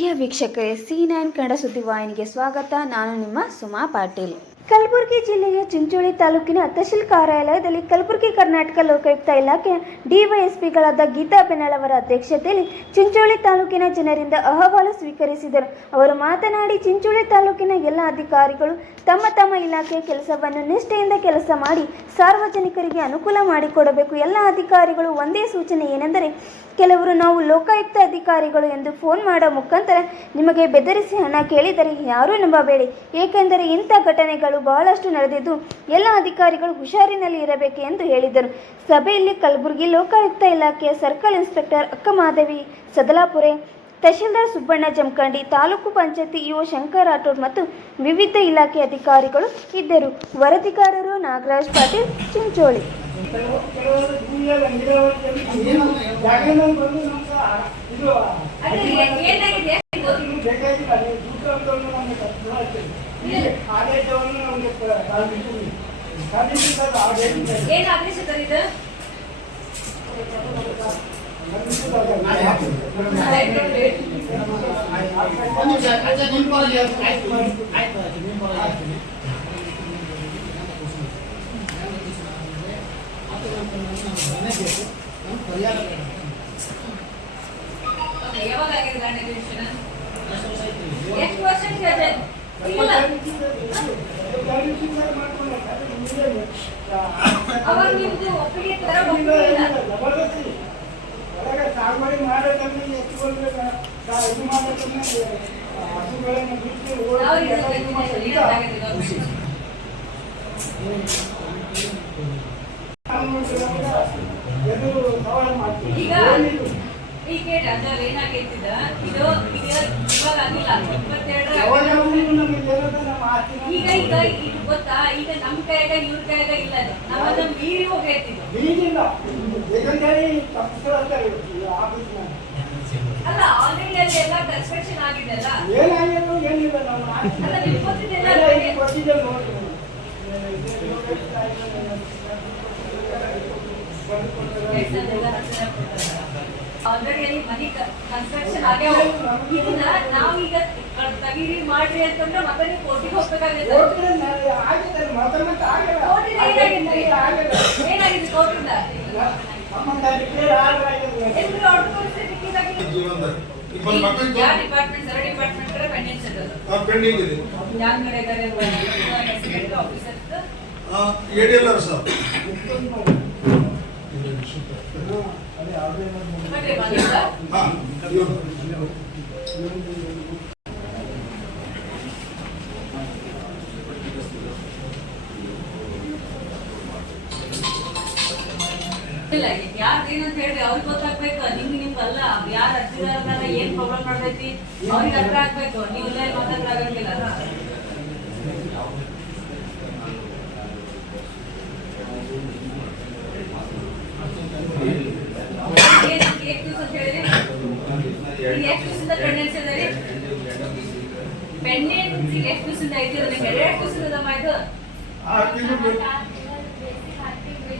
ಪ್ರಿಯ ವೀಕ್ಷಕರೇ, C9 ಕನ್ನಡ ಸುದ್ದಿವಾಹಿನಿಗೆ ಸ್ವಾಗತ. ನಾನು ನಿಮ್ಮ ಸುಮಾ ಪಾಟೀಲ್. ಕಲಬುರಗಿ ಜಿಲ್ಲೆಯ ಚಿಂಚೋಳಿ ತಾಲೂಕಿನ ತಹಶೀಲ್ ಕಾರ್ಯಾಲಯದಲ್ಲಿ ಕಲಬುರಗಿ ಕರ್ನಾಟಕ ಲೋಕಾಯುಕ್ತ ಇಲಾಖೆಯ ಡಿವೈಎಸ್ಪಿಗಳಾದ ಗೀತಾ ಬೆನಾಳ್ ಅವರ ಅಧ್ಯಕ್ಷತೆಯಲ್ಲಿ ಚಿಂಚೋಳಿ ತಾಲೂಕಿನ ಜನರಿಂದ ಅಹವಾಲು ಸ್ವೀಕರಿಸಿದರು. ಅವರು ಮಾತನಾಡಿ, ಚಿಂಚೋಳಿ ತಾಲೂಕಿನ ಎಲ್ಲ ಅಧಿಕಾರಿಗಳು ತಮ್ಮ ತಮ್ಮ ಇಲಾಖೆಯ ಕೆಲಸವನ್ನು ನಿಷ್ಠೆಯಿಂದ ಕೆಲಸ ಮಾಡಿ ಸಾರ್ವಜನಿಕರಿಗೆ ಅನುಕೂಲ ಮಾಡಿಕೊಡಬೇಕು. ಎಲ್ಲ ಅಧಿಕಾರಿಗಳು ಒಂದೇ ಸೂಚನೆ ಏನೆಂದರೆ, ಕೆಲವರು ನಾವು ಲೋಕಾಯುಕ್ತ ಅಧಿಕಾರಿಗಳು ಎಂದು ಫೋನ್ ಮಾಡೋ ಮುಖಾಂತರ ನಿಮಗೆ ಬೆದರಿಸಿ ಹಣ ಕೇಳಿದರೆ ಯಾರೂ ನಂಬಬೇಡಿ. ಏಕೆಂದರೆ ಇಂಥ ಘಟನೆಗಳು ಬಹಳಷ್ಟು ನಡೆದಿದ್ದು ಎಲ್ಲ ಅಧಿಕಾರಿಗಳು ಹುಷಾರಿನಲ್ಲಿ ಇರಬೇಕು ಎಂದು ಹೇಳಿದರು. ಸಭೆಯಲ್ಲಿ ಕಲಬುರಗಿ ಲೋಕಾಯುಕ್ತ ಇಲಾಖೆಯ ಸರ್ಕಲ್ ಇನ್ಸ್ಪೆಕ್ಟರ್ ಅಕ್ಕಮಾದೇವಿ ಸದಲಾಪುರೆ, ತಹಶೀಲ್ದಾರ್ ಸುಬ್ಬಣ್ಣ ಜಮಖಂಡಿ, ತಾಲೂಕು ಪಂಚಾಯತಿ ಇಒ ಶಂಕರ್ ರಾಠೋಡ್ ಮತ್ತು ವಿವಿಧ ಇಲಾಖೆ ಅಧಿಕಾರಿಗಳು ಇದ್ದರು. ವರದಿಗಾರರು ನಾಗರಾಜ್ ಪಾಟೀಲ್, ಚಿಂಚೋಳಿ. ಗೊತ್ತಾ, ಈಗ ನಮ್ಮ ಕೈಯಾಗ ಇವ್ರ ಕೈಯಾಗ ಇಲ್ಲ, ನಮ್ಮನ್ನ ಮೀರಿ ಹೋಗೈತಿ. ಅಲ್ಲ, ಆಲ್ರೆಡಿ ಅಲ್ಲಿ ಎಲ್ಲ ಕನ್ಸ್ಟ್ರಕ್ಷನ್ ಆಗಿದೆ ಅಲ್ಲ, ನಿಮ್ಗೆ ಗೊತ್ತಿದೆಲ್ಲ. ಆಲ್ರೆಡಿ ಅಲ್ಲಿ ಮನಿ ಕನ್ಸ್ಟ್ರಕ್ಷನ್ ಆಗ್ಯಾವ. ಇದನ್ನ ನಾವೀಗ ತಗಿರಿ ಮಾಡ್ರಿ ಅಂತಂದ್ರೆ ಮತ್ತೆ ನೀವು ಕೋರ್ಟಿಗೆ ಹೋಗ್ಬೇಕಾಗುತ್ತೆ. ಏನಾಗಿದೆ ಕೋರ್ಟಿಂದ? ಯಾವ ಡಿಪಾರ್ಟ್ಮೆಂಟ್? ಸರ ಡಿಪಾರ್ಟ್ಮೆಂಟ್ ಪೆಂಡಿಂಗ್ ಇದೆ. ಯಾವ ಕಡೆ ಆಫೀಸರ್ ADLR ಸರ್. ಯಾರ್ದೇನಂತ ಹೇಳಿ ಅವ್ರಿಗೆ ಗೊತ್ತಾಗ್ಬೇಕು. ನಿಮ್ಗಲ್ಲ ಯಾರು ಅರ್ಜಿದಾರಲ್ಲ ಏನ್ ಪ್ರಾಬ್ಲಮ್ ಮಾಡ್ತೈತಿ ಅವ್ರಿಗೆ ಅರ್ಥ ಆಗ್ಬೇಕು. ನೀವು ಮಾತಾಡೋಕ್ಕಾಗಂಗಿಲ್ಲ. ಪೆಂಡೆನ್ಸಿ ಎಷ್ಟು ದಿವಸದಿಂದ ಐತಿ? ಎಷ್ಟು ದಿವಸದ ಇದು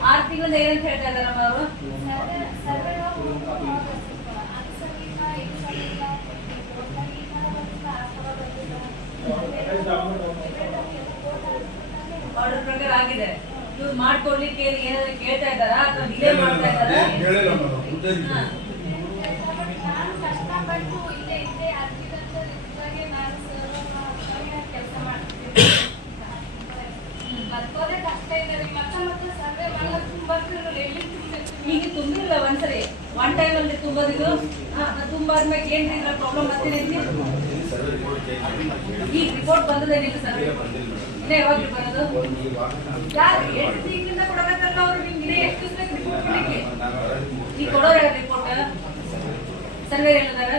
6 ತಿಂಗಳಿಂದ ಏನಂತ ಹೇಳ್ತಾ ಇದ್ದಾರಮ್ಮ ಅವರು? ಆರ್ಡರ್ ಪ್ರಕಾರ ಆಗಿದೆ. ಇವ್ರು ಮಾಡ್ಕೊಡ್ಲಿಕ್ಕೆ ಏನಾದ್ರು ಕೇಳ್ತಾ ಇದ್ದಾರಾ ಅಥವಾ ಡಿಲೇ ಮಾಡ್ತಾ ಇದ್ದಾರಾ? ಈಗ ತುಂಬಿಲ್ಲ ಒಂದ್ಸರಿ, ಒನ್ ಟೈಮ್ ಅಲ್ಲಿ ತುಂಬೋದಿದ್ದು ತುಂಬಾದ್ಮೇಲೆ ಏನ್ರಿ ಇದ್ರ ಪ್ರಾಬ್ಲಮ್ ಬರ್ತೀನಿ. ಈಗ ರಿಪೋರ್ಟ್ ಬಂದದೇನಿಲ್ಲ ಸರ್, ಇನ್ನ ಯಾವಾಗ ಬರೋದು? ಯಾರು 8 ತಿಂಗಳಿಂದ ಕೊಡಬೇಕಲ್ಲ ಅವರು. ನಿಮ್ಗೆ ಎಷ್ಟು ದಿವಸ ರಿಪೋರ್ಟ್ ಕೊಡಲಿಕ್ಕೆ? ಈಗ ಕೊಡೋರ ರಿಪೋರ್ಟ್ ಸರ್ವೆ ಹೇಳಿದಾರ.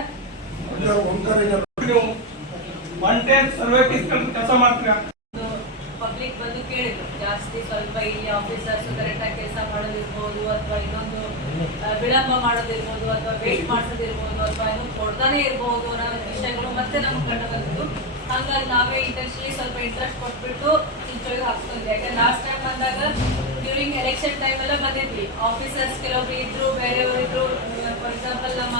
ಪಬ್ಲಿಕ್ ಬಂದು ಕೇಳಿದ್ರು ಜಾಸ್ತಿ, ಸ್ವಲ್ಪ ಇಲ್ಲಿ ಆಫೀಸರ್ಸ್ ಕರೆಕ್ಟ್ ಆಗಿ ಕೆಲಸ ಮಾಡೋದಿರ್ಬೋದು, ಅಥವಾ ಇನ್ನೊಂದು ವಿಳಂಬ ಮಾಡೋದಿರ್ಬೋದು, ಅಥವಾ ವೇಟ್ ಮಾಡಿಸೋದಿರ್ಬೋದು, ಅಥವಾ ಇನ್ನೂ ಕೊಡ್ತಾನೆ ಇರ್ಬೋದು ಅನ್ನೋ ವಿಷಯಗಳು ಮತ್ತೆ ನಮ್ಗೆ ಕಂಡು ಬಂದಿತ್ತು. ಹಾಗಾಗಿ ನಾವೇ ಇಂಟೆನ್ಷನಲಿ ಸ್ವಲ್ಪ ಇಂಟ್ರೆಸ್ಟ್ ಕೊಟ್ಬಿಟ್ಟು ಚಿಂಚೋಳಿಗೆ ಹಾಕ್ಕೊಂಡಿದ್ವಿ. ಯಾಕಂದ್ರೆ ಲಾಸ್ಟ್ ಟೈಮ್ ಬಂದಾಗ ಡ್ಯೂರಿಂಗ್ ಎಲೆಕ್ಷನ್ ಟೈಮ್ ಎಲ್ಲ ಬಂದಿದ್ವಿ. ಆಫೀಸರ್ಸ್ ಕೆಲವೊಬ್ರು ಇದ್ರು, ಬೇರೆಯವರು ಇದ್ರು. ಫಾರ್ ಎಕ್ಸಾಂಪಲ್ ನಮ್ಮ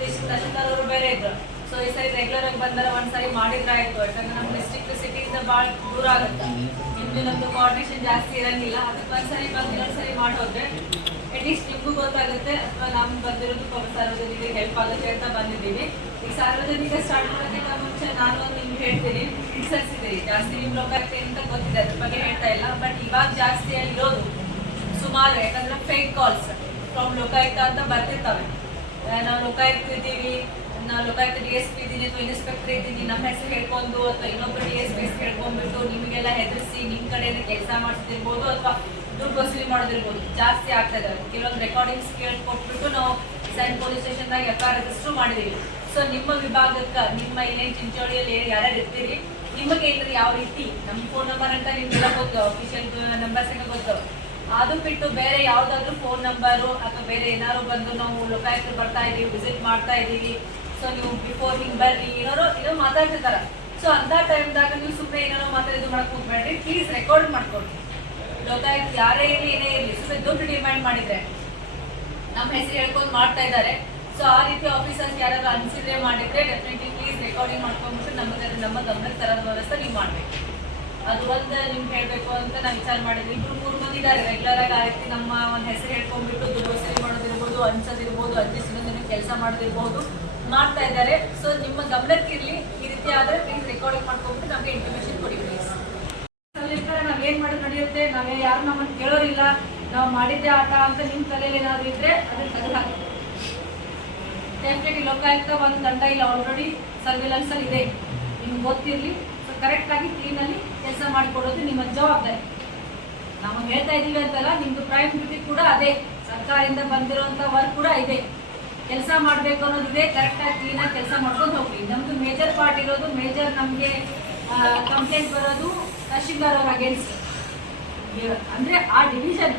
ತಹಶೀಲ್ದಾರ್ ಅವರು ಬೇರೆ ಇದ್ರು. ಸೊ ಈ ಸರಿ ರೆಗ್ಯುಲರ್ ಆಗಿ ಬಂದರೆ ಒಂದ್ಸರಿ ಮಾಡಿದ್ರೆ ಆಯ್ತು. ಯಾಕಂದ್ರೆ ನಮ್ಮ ಡಿಸ್ಟ್ರಿಕ್ಟ್ ಸಿಟಿಯಿಂದ ಭಾಳ ದೂರ ಆಗುತ್ತೆ, ನಿಮ್ದು ನಮ್ದು ಕೋಆರ್ಡಿನೇಷನ್ ಜಾಸ್ತಿ ಇರಂಗಿಲ್ಲ. ಅದಕ್ಕೆ ಒಂದ್ಸರಿ ಬಂದು ಇನ್ನೊಂದ್ಸರಿ ಮಾಡೋದ್ರೆ ಅಟ್ಲೀಸ್ಟ್ ನಿಮಗೂ ಗೊತ್ತಾಗುತ್ತೆ, ಅಥವಾ ನಮ್ಗೆ ಬಂದಿರೋದು ಸಾರ್ವಜನಿಕರಿಗೆ ಹೆಲ್ಪ್ ಆಗುತ್ತೆ ಅಂತ ಬಂದಿದ್ದೀವಿ. ಈಗ ಸಾರ್ವಜನಿಕ ಸ್ಟಾರ್ಟ್ ಮಾಡೋಕ್ಕಿಂತ ಮುಂಚೆ ನಾನು ನಿಮ್ಗೆ ಹೇಳ್ತೀನಿ, ಅನುಸರಿಸಿದ್ದೀರಿ ಜಾಸ್ತಿ ನಿಮ್ಮ ಲೋಕಾಯುಕ್ತೆ ಅಂತ ಗೊತ್ತಿದೆ, ಅದ್ರ ಬಗ್ಗೆ ಹೇಳ್ತಾ ಇಲ್ಲ. ಬಟ್ ಇವಾಗ ಜಾಸ್ತಿ ಇರೋದು ಸುಮಾರು, ಯಾಕಂದ್ರೆ ಫೇಕ್ ಕಾಲ್ಸ್ ಫ್ರಮ್ ಲೋಕಾಯುಕ್ತ ಅಂತ ಬರ್ತಿರ್ತವೆ. ನಾವು ಲೋಕಾಯುಕ್ತ ಇದ್ದೀವಿ, ನಾವು ಲೋಕಾಯುಕ್ತ DSP ಇದ್ದೀನಿ ಅಥವಾ ಇನ್ಸ್ಪೆಕ್ಟರ್ ಇದ್ದೀನಿ, ನಮ್ಮ ಹೆಸರು ಹೇಳ್ಕೊಂಡು ಅಥವಾ ಇನ್ನೊಬ್ಬರು DSP ಹೇಳ್ಕೊಂಡ್ಬಿಟ್ಟು ನಿಮಗೆಲ್ಲ ಹೆದರಿಸಿ ನಿಮ್ಮ ಕಡೆಯಿಂದ ಕೆಲಸ ಮಾಡಿಸ್ತಿರ್ಬೋದು ಅಥವಾ ದುಡ್ಡು ವಸೂಲಿ ಮಾಡೋದಿರ್ಬೋದು, ಜಾಸ್ತಿ ಆಗ್ತಾ ಇದ್ದಾರೆ. ಕೆಲವೊಂದು ರೆಕಾರ್ಡಿಂಗ್ಸ್ ಕೇಳ್ಕೊಟ್ಬಿಟ್ಟು ನಾವು ಸೈನ್ ಪೊಲೀಸ್ ಸ್ಟೇಷನ್ದಾಗ FIR ರಿಜಿಸ್ಟರ್ ಮಾಡಿದ್ದೀವಿ. ಸೊ ನಿಮ್ಮ ವಿಭಾಗಕ್ಕೆ, ನಿಮ್ಮ ಇಲ್ಲೇನು ಚಿಂಚೋಳಿಯಲ್ಲಿ ಯಾರ್ಯಾರು ಇರ್ತೀರಿ, ನಿಮಗೆ ಏನ್ರಿ ಯಾವ ರೀತಿ ನಮ್ಮ ಫೋನ್ ನಂಬರ್ ಅಂತ ನಿಮ್ಗೆಲ್ಲ ಗೊತ್ತು, ಅಫಿಷಿಯಲ್ ನಂಬರ್ಸ್ ಗೊತ್ತು. ಅದು ಬಿಟ್ಟು ಬೇರೆ ಯಾವುದಾದ್ರೂ ಫೋನ್ ನಂಬರು ಅಥವಾ ಬೇರೆ ಏನಾದ್ರು ಬಂದು ನಾವು ಲೋಕಾಯುಕ್ತ ಬರ್ತಾ ಇದ್ದೀವಿ, ವಿಸಿಟ್ ಮಾಡ್ತಾ ಇದ್ದೀವಿ, ಸೊ ನೀವು ಬಿಫೋರ್ ಹಿಂಗೆ ಬರ್ರಿ ಏನೋ ಮಾತಾಡ್ತಿರ್ತಾರೆ. ಸೊ ಅಂಥ ಟೈಮ್ದಾಗ ನೀವು ಸುಮ್ಮನೆ ಏನಾರೋ ಮಾತಾಡಿದ್ದು ಮಾಡಕ್ಕೆ ಹೋಗ್ಬೇಡ್ರಿ, ಪ್ಲೀಸ್ ರೆಕಾರ್ಡ್ ಮಾಡ್ಕೊಡ್ರಿ. ಲೋಕಾಯುಕ್ತ ಯಾರೇ ಇರಲಿ ಏನೇ ಇರಲಿ, ಸುಮ್ಮನೆ ದುಡ್ಡು ಡಿಮ್ಯಾಂಡ್ ಮಾಡಿದ್ರೆ ನಮ್ಮ ಹೆಸರು ಹೇಳ್ಕೊಂಡು ಮಾಡ್ತಾ ಇದ್ದಾರೆ. ಸೊ ಆ ರೀತಿ ಆಫೀಸರ್ಸ್ ಯಾರಾದ್ರೂ ಅನ್ಸಿದ್ರೆ ಮಾಡಿದ್ರೆ ಡೆಫಿನೆಟ್ಲಿ ಪ್ಲೀಸ್ ರೆಕಾರ್ಡಿಂಗ್ ಮಾಡ್ಕೊಂಡ್ಬಿಟ್ಟು ನಮ್ಮ ಗಮನಕ್ಕೆ ತರೋದ ವ್ಯವಸ್ಥೆ ನೀವು ಮಾಡಬೇಕು. ಅದು ಒಂದು ನಿಮ್ಗೆ ಹೇಳಬೇಕು ಅಂತ ನಾನು ವಿಚಾರ ಮಾಡಿದ್ವಿ. 2-3 ಮಂದಿ ಇದ್ದಾರೆ ರೆಗ್ಯುಲರ್ ಆಗಿ ಆ ರೀತಿ ನಮ್ಮ ಒಂದು ಹೆಸರು ಹೇಳ್ಕೊಂಡ್ಬಿಟ್ಟು ದುಡ್ಡು ವಸೂಲಿ ಮಾಡೋದಿರ್ಬೋದು, ಅನ್ಸೋದಿರ್ಬೋದು, ಅಡ್ಜಸ್ಟಿನ ಕೆಲಸ ಮಾಡೋದಿರ್ಬೋದು ಮಾಡ್ತಾ ಇದ್ದಾರೆ. ಸೊ ನಿಮ್ಮ ಗಮನಕ್ಕಿರಲಿ, ಈ ರೀತಿ ಆದರೆ ಪ್ಲೀಸ್ ರೆಕಾರ್ಡಿಂಗ್ ಮಾಡ್ಕೊಂಡ್ಬಿಟ್ಟು ನಮಗೆ ಇನ್ಫಾರ್ಮೇಶನ್ ಕೊಡಿ ಪ್ಲೀಸ್. ನಾವ್ ಏನ್ ಮಾಡೋದು ನಡೆಯುತ್ತೆ, ನಾವೇ ಯಾರು ನಮ್ಮನ್ನು ಕೇಳೋರಿಲ್ಲ, ನಾವು ಮಾಡಿದ್ದೆ ಆಟ ಅಂತ ನಿಮ್ಮ ತಲೆಯಲ್ಲಿ ಏನಾದ್ರು ಇದ್ರೆ ಅದನ್ನ ತೆಗೆದುಹಾಕಿ. ಡೆಫಿನೆಟ್ಲಿ ಲೋಕಾಯುಕ್ತ ಒಂದು ತಂಡ ಇಲ್ಲ, ಆಲ್ರೆಡಿ ಸರ್ವಿಲೆನ್ಸ್ ಅಲ್ಲಿ ಇದೆ, ನಿಮ್ಗೆ ಗೊತ್ತಿರಲಿ. ಸೊ ಕರೆಕ್ಟ್ ಆಗಿ ಕ್ಲೀನಲ್ಲಿ ಕೆಲಸ ಮಾಡಿಕೊಡೋದು ನಿಮ್ಮ ಜವಾಬ್ದಾರಿ. ನಾವು ಹೇಳ್ತಾ ಇದೀವಿ ಅಂತಲ್ಲ, ನಿಮ್ದು ಪ್ರೈಮ್ ಡ್ಯೂಟಿ ಕೂಡ ಅದೇ, ಸರ್ಕಾರದಿಂದ ಬಂದಿರೋಂಥ ವರ್ಕ್ ಕೂಡ ಇದೆ. ಕೆಲಸ ಮಾಡಬೇಕು ಅನ್ನೋದಿದೆ, ಕರೆಕ್ಟಾಗಿ ಕ್ಲೀನಾಗಿ ಕೆಲಸ ಮಾಡ್ಕೊಂಡು ಹೋಗ್ರಿ. ನಮ್ದು ಮೇಜರ್ ಪಾರ್ಟ್ ಇರೋದು, ಮೇಜರ್ ನಮಗೆ ಕಂಪ್ಲೇಂಟ್ ಬರೋದು ತಹಶೀಲ್ದಾರ್ ಅವ್ರ ಅಗೇನ್ಸ್ಟ್, ಅಂದರೆ ಆ ಡಿವಿಷನ್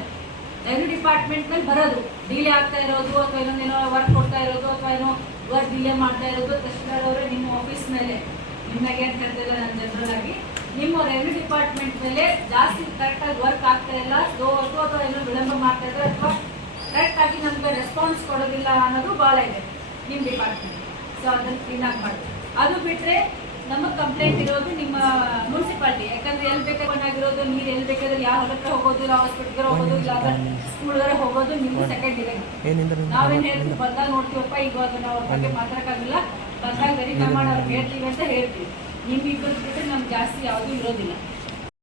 ರೆವಿನ್ಯೂ ಡಿಪಾರ್ಟ್ಮೆಂಟ್ ಮೇಲೆ ಬರೋದು, ಡಿಲೇ ಆಗ್ತಾ ಇರೋದು ಅಥವಾ ಇನ್ನೊಂದೇನೋ ವರ್ಕ್ ಕೊಡ್ತಾ ಇರೋದು ಅಥವಾ ಏನೋ ವರ್ಕ್ ಡಿಲೇ ಮಾಡ್ತಾ ಇರೋದು ತಹಶೀಲ್ದಾರ್ ಅವರೇ ನಿಮ್ಮ ಆಫೀಸ್ ಮೇಲೆ, ನಿಮಗೆ ಅಂತ ಹೇಳ್ತಿಲ್ಲ ನಾನು ಜನರಲ್ ಆಗಿ, ನಿಮ್ಮ ರೆವಿನ್ಯೂ ಡಿಪಾರ್ಟ್ಮೆಂಟ್ ಮೇಲೆ ಜಾಸ್ತಿ ಕರೆಕ್ಟಾಗಿ ವರ್ಕ್ ಆಗ್ತಾ ಇಲ್ಲ, ಸ್ಲೋ ಅಥವಾ ಏನೋ ವಿಳಂಬ ಮಾಡ್ತಾ ಇದ್ದಾರೆ ಅಥವಾ ಕರೆಕ್ಟಾಗಿ ನಮಗೆ ರೆಸ್ಪಾನ್ಸ್ ಕೊಡೋದಿಲ್ಲ ಅನ್ನೋದು ಭಾಳ ಇದೆ ನಿಮ್ಮ ಡಿಪಾರ್ಟ್ಮೆಂಟ್. ಸೊ ಅದನ್ನು ಕ್ಲೀನಾಗಿ ಮಾಡಿ. ಅದು ಬಿಟ್ಟರೆ ನಮಗೆ ಕಂಪ್ಲೇಂಟ್ ಇರೋದು ನಿಮ್ಮ ಮುನ್ಸಿಪಾಲ್ಟಿ, ಯಾಕಂದ್ರೆ ಎಲ್ಲಿ ಬೇಕಾಗಿರೋದು ನೀರು ಎಲ್ಲಿ ಬೇಕಾದ್ರೆ ಯಾವ ಹೊಲಕ್ಕೆ ಹೋಗೋದು, ಯಾವ ಹಾಸ್ಪಿಟ್ಲ್ಗೆ ಹೋಗೋದು, ಇಲ್ಲ ಸ್ಕೂಲ್ಗಾರ ಹೋಗೋದು ನಿಮ್ಗೆ ಸೆಕೆಂಡ್ ಇದೆ. ನಾವೇನು ಹೇಳ್ತೀವಿ, ಬಂದಾಗ ನೋಡ್ತೀವಪ್ಪ, ಈಗ ನಾವು ಅವ್ರ ಬಗ್ಗೆ ಮಾತಾಡೋಕ್ಕಾಗಲ್ಲ, ಬಂದಾಗ ವೆರಿಫೈ ಮಾಡಿ ಅವ್ರಿಗೆ ಹೇಳ್ತೀವಿ ಅಂತ ಹೇಳ್ತೀವಿ. ನಿಮ್ಗೆ ಇಬ್ಬರು ಬಿಟ್ಟರೆ ನಮ್ಗೆ ಜಾಸ್ತಿ ಯಾವುದೂ ಇರೋದಿಲ್ಲ.